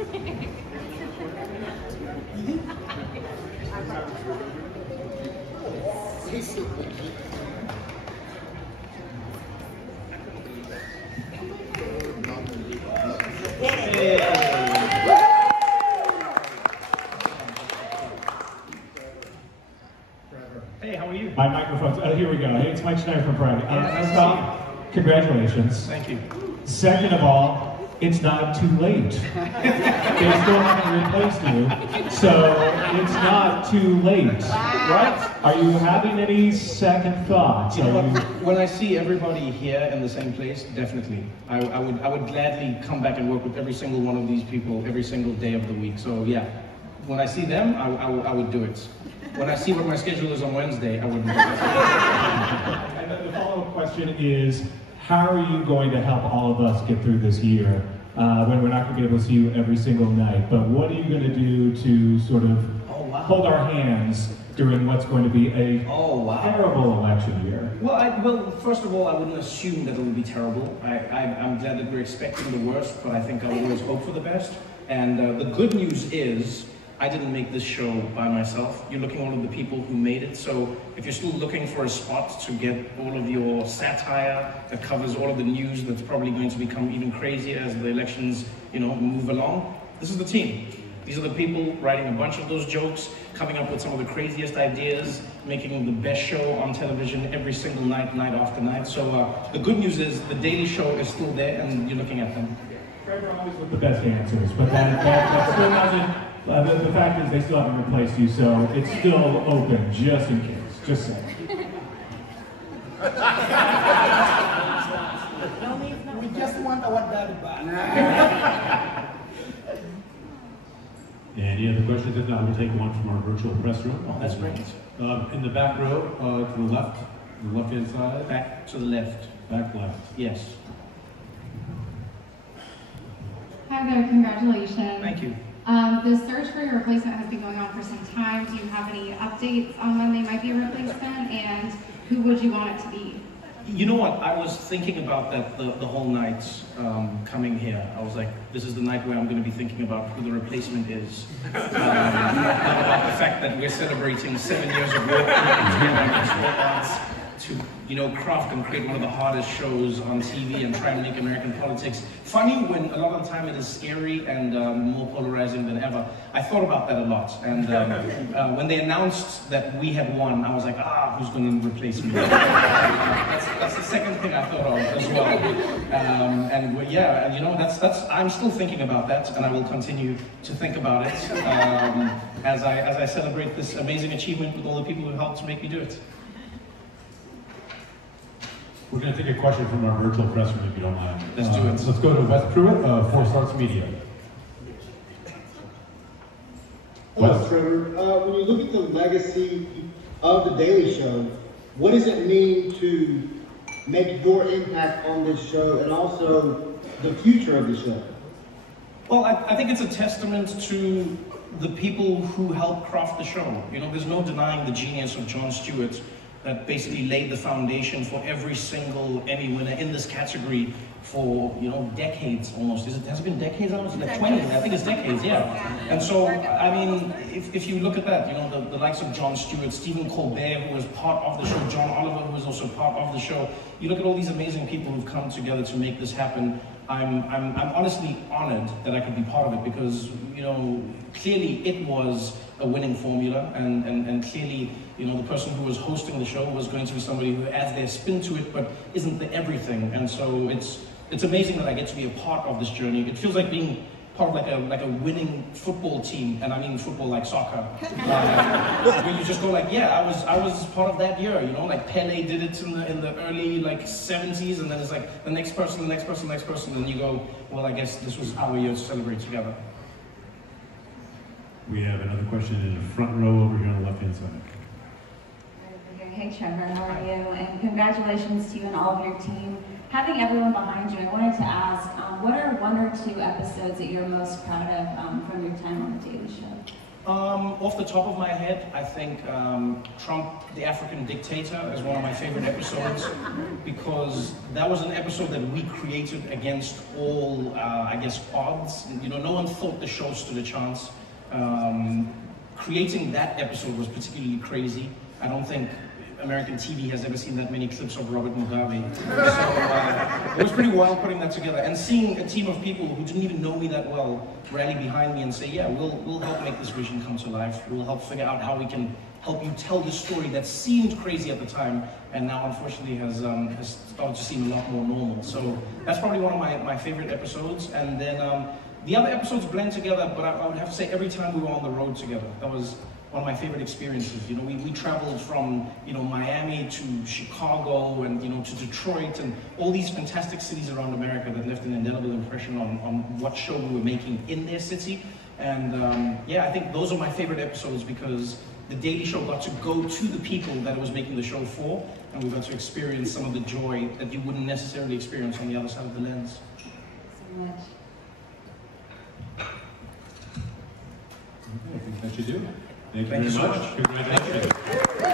Hey, how are you? My microphone's, here we go. Hey, it's Mike Schneider from Pride. First off, congratulations. Thank you. Second of all, it's not too late. They still haven't replaced you, so it's not too late. Right? Are you having any second thoughts? You know what? When I see everybody here in the same place, definitely. I would gladly come back and work with every single one of these people every single day of the week. So yeah, when I see them, I would do it. When I see what my schedule is on Wednesday, I wouldn't do it. And then the follow-up question is, how are you going to help all of us get through this year when we're not going to be able to see you every single night? But what are you going to do to sort of hold our hands during what's going to be a terrible election year? Well, first of all, I wouldn't assume that it will be terrible. I'm glad that we're expecting the worst, but I think I always hope for the best. And the good news is, I didn't make this show by myself. You're looking at all of the people who made it. So if you're still looking for a spot to get all of your satire that covers all of the news that's probably going to become even crazier as the elections, move along, this is the team. These are the people writing a bunch of those jokes, coming up with some of the craziest ideas, making the best show on television every single night, night after night. So the good news is the Daily Show is still there and you're looking at them. Trevor always with the best answers, but that still doesn't... the fact is they still haven't replaced you, so it's still open, just in case. Just saying. We just want our daddy back. Any other questions? If not, we'll take one from our virtual press room. Oh, that's great. In the back row, to the left-hand side. Back to the left. Back left. Yes. Hi there, congratulations. Thank you. The search for your replacement has been going on for some time. Do you have any updates on when they might be a replacement, and who would you want it to be? You know what, I was thinking about that the whole night coming here. I was like, this is the night where I'm going to be thinking about who the replacement is. Not about the fact that we're celebrating 7 years of work to craft and create one of the hardest shows on TV and try and make American politics funny when a lot of the time it is scary and more polarizing than ever. I thought about that a lot, and when they announced that we had won, I was like, who's going to replace me? That's the second thing I thought of as well. I'm still thinking about that, and I will continue to think about it as I celebrate this amazing achievement with all the people who helped make me do it. We're going to take a question from our virtual press room, if you don't mind. Let's do it. Let's go to Wes Pruitt, 4 Starts Media. Hello, Trevor. When you look at the legacy of The Daily Show, what does it mean to make your impact on this show and also the future of the show? Well, I think it's a testament to the people who helped craft the show. There's no denying the genius of Jon Stewart that basically laid the foundation for every single Emmy winner in this category for, decades almost. Has it been decades almost? Like 20, I think it's decades, yeah. And so, I mean, if you look at that, the likes of Jon Stewart, Stephen Colbert, who was part of the show, John Oliver, who was also part of the show, you look at all these amazing people who've come together to make this happen. I'm honestly honored that I could be part of it because, clearly it was a winning formula, and clearly, the person who was hosting the show was going to be somebody who adds their spin to it, but isn't the everything. And so it's amazing that I get to be a part of this journey. It feels like being part of like a winning football team, and I mean football like soccer. Where you just go like, yeah, I was part of that year, like Pele did it in the early 70s, and then it's like the next person, and you go, well, I guess this was our year to celebrate together. We have another question in the front row over here on the left-hand side. Hey Trevor, how are you? And congratulations to you and all of your team. Having everyone behind you, I wanted to ask, what are 1 or 2 episodes that you're most proud of from your time on The Daily Show? Off the top of my head, I think Trump, the African Dictator, is one of my favorite episodes because that was an episode that we created against all, I guess, odds. You know, no one thought the show stood a chance. Creating that episode was particularly crazy. I don't think American TV has ever seen that many clips of Robert Mugabe. So it was pretty wild putting that together and seeing a team of people who didn't even know me that well rally behind me and say, yeah, we'll help make this vision come to life. We'll help figure out how we can help you tell the story that seemed crazy at the time and now unfortunately has started to seem a lot more normal. So that's probably one of my favorite episodes. And then the other episodes blend together, but I would have to say every time we were on the road together, that was one of my favorite experiences. You know, we traveled from, you know, Miami to Chicago and, you know, to Detroit and all these fantastic cities around America that left an indelible impression on what show we were making in their city. And yeah, I think those are my favorite episodes because The Daily Show got to go to the people that it was making the show for, and we got to experience some of the joy that you wouldn't necessarily experience on the other side of the lens. So much. I think that should do it. Thank you Thank you very so much. much. Congratulations.